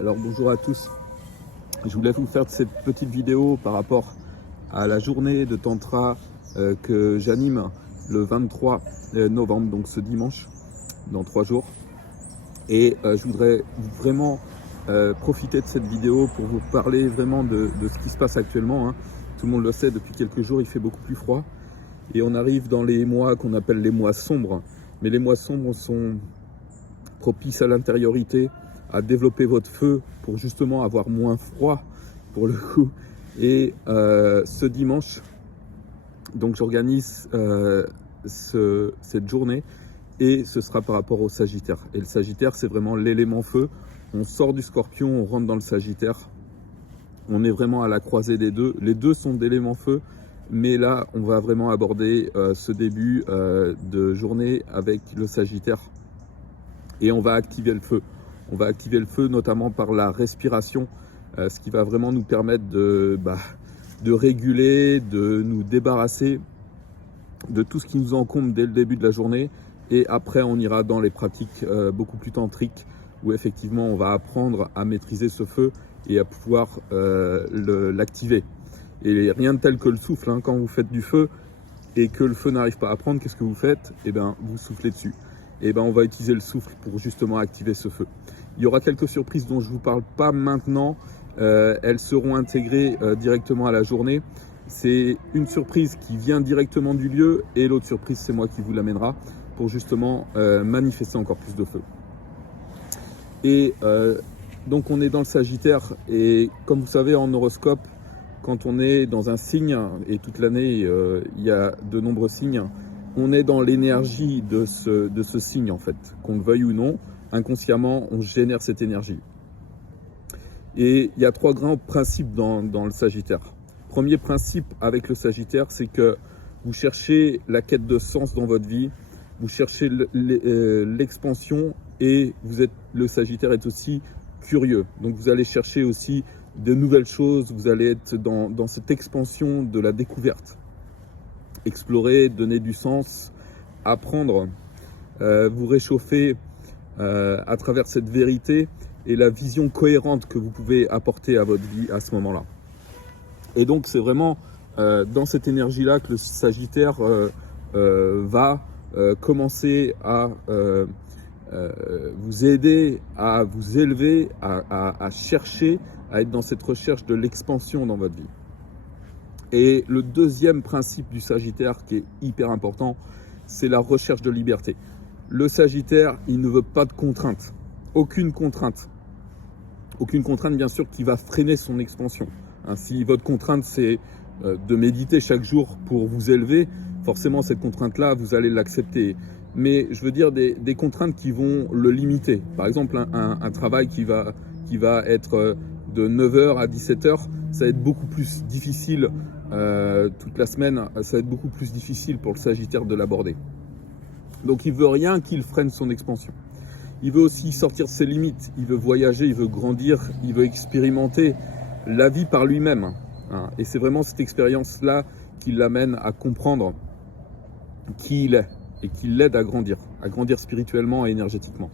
Alors bonjour à tous, je voulais vous faire cette petite vidéo par rapport à la journée de Tantra que j'anime le 23 novembre, donc ce dimanche, dans 3 jours. Et je voudrais vraiment profiter de cette vidéo pour vous parler vraiment de ce qui se passe actuellement. Hein. Tout le monde le sait, depuis quelques jours il fait beaucoup plus froid. Et on arrive dans les mois qu'on appelle les mois sombres. Mais les mois sombres sont propices à l'intériorité, à développer votre feu pour justement avoir moins froid pour le coup. Et ce dimanche, donc j'organise cette journée et ce sera par rapport au Sagittaire. Et le Sagittaire, c'est vraiment l'élément feu. On sort du Scorpion, on rentre dans le Sagittaire. On est vraiment à la croisée des deux. Les deux sont d'éléments feu, mais là, on va vraiment aborder ce début de journée avec le Sagittaire. Et on va activer le feu. On va activer le feu notamment par la respiration, ce qui va vraiment nous permettre de réguler, de nous débarrasser de tout ce qui nous encombre dès le début de la journée. Et après, on ira dans les pratiques beaucoup plus tantriques, où effectivement, on va apprendre à maîtriser ce feu et à pouvoir l'activer. Et rien de tel que le souffle, hein. Quand vous faites du feu et que le feu n'arrive pas à prendre, qu'est-ce que vous faites? Eh bien, vous soufflez dessus. Et ben, on va utiliser le souffle pour justement activer ce feu. Il y aura quelques surprises dont je ne vous parle pas maintenant. Elles seront intégrées directement à la journée. C'est une surprise qui vient directement du lieu et l'autre surprise, c'est moi qui vous l'amènera pour justement manifester encore plus de feu. Et donc on est dans le Sagittaire et comme vous savez en horoscope, quand on est dans un signe, et toute l'année il y a de nombreux signes, on est dans l'énergie de ce signe en fait, qu'on le veuille ou non, inconsciemment on génère cette énergie. Et il y a 3 grands principes dans le Sagittaire. Premier principe avec le Sagittaire, c'est que vous cherchez la quête de sens dans votre vie, vous cherchez l'expansion et le Sagittaire est aussi curieux. Donc vous allez chercher aussi de nouvelles choses, vous allez être dans cette expansion de la découverte. Explorer, donner du sens, apprendre, vous réchauffer à travers cette vérité et la vision cohérente que vous pouvez apporter à votre vie à ce moment-là. Et donc c'est vraiment dans cette énergie-là que le Sagittaire va commencer à vous aider, à vous élever, à chercher, à être dans cette recherche de l'expansion dans votre vie. Et le deuxième principe du Sagittaire qui est hyper important, c'est la recherche de liberté. Le Sagittaire, il ne veut pas de contraintes, aucune contrainte. Aucune contrainte, bien sûr, qui va freiner son expansion. Hein, si votre contrainte, c'est de méditer chaque jour pour vous élever, forcément, cette contrainte-là, vous allez l'accepter. Mais je veux dire des contraintes qui vont le limiter. Par exemple, un travail qui va être de 9h à 17h, ça va être beaucoup plus difficile toute la semaine, ça va être beaucoup plus difficile pour le Sagittaire de l'aborder. Donc il ne veut rien qui freine son expansion. Il veut aussi sortir de ses limites, il veut voyager, il veut grandir, il veut expérimenter la vie par lui-même. Hein. Et c'est vraiment cette expérience-là qui l'amène à comprendre qui il est et qui l'aide à grandir spirituellement et énergétiquement.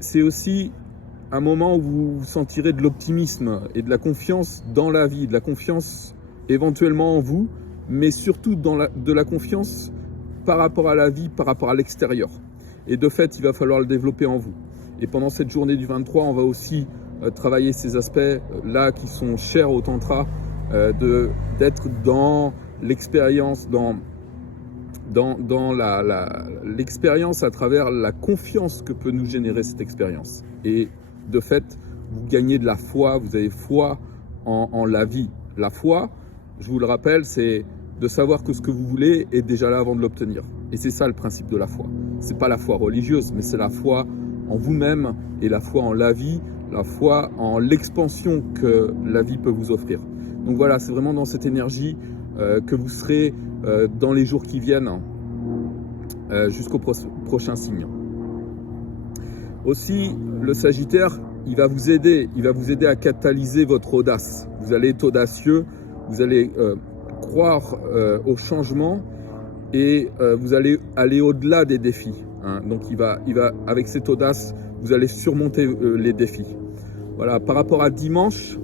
C'est aussi un moment où vous sentirez de l'optimisme et de la confiance dans la vie, de la confiance éventuellement en vous, mais surtout de la confiance par rapport à la vie, par rapport à l'extérieur. Et de fait, il va falloir le développer en vous. Et pendant cette journée du 23, on va aussi travailler ces aspects-là qui sont chers au Tantra, d'être dans l'expérience, dans l'expérience à travers la confiance que peut nous générer cette expérience. Et de fait, vous gagnez de la foi, vous avez foi en la vie. La foi, je vous le rappelle, c'est de savoir que ce que vous voulez est déjà là avant de l'obtenir. Et c'est ça le principe de la foi. C'est pas la foi religieuse, mais c'est la foi en vous-même et la foi en la vie, la foi en l'expansion que la vie peut vous offrir. Donc voilà, c'est vraiment dans cette énergie que vous serez dans les jours qui viennent jusqu'au prochain signe. Aussi, le Sagittaire, il va vous aider à catalyser votre audace. Vous allez être audacieux, vous allez croire au changement et vous allez aller au-delà des défis. Hein. Donc il va avec cette audace, vous allez surmonter les défis. Voilà, par rapport à dimanche,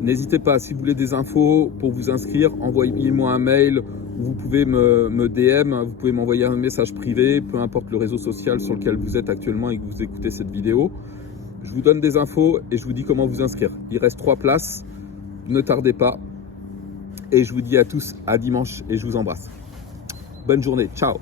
n'hésitez pas, si vous voulez des infos pour vous inscrire, envoyez-moi un mail ou vous pouvez me DM, vous pouvez m'envoyer un message privé, peu importe le réseau social sur lequel vous êtes actuellement et que vous écoutez cette vidéo. Je vous donne des infos et je vous dis comment vous inscrire. Il reste 3 places, ne tardez pas. Et je vous dis à tous à dimanche et je vous embrasse. Bonne journée, ciao.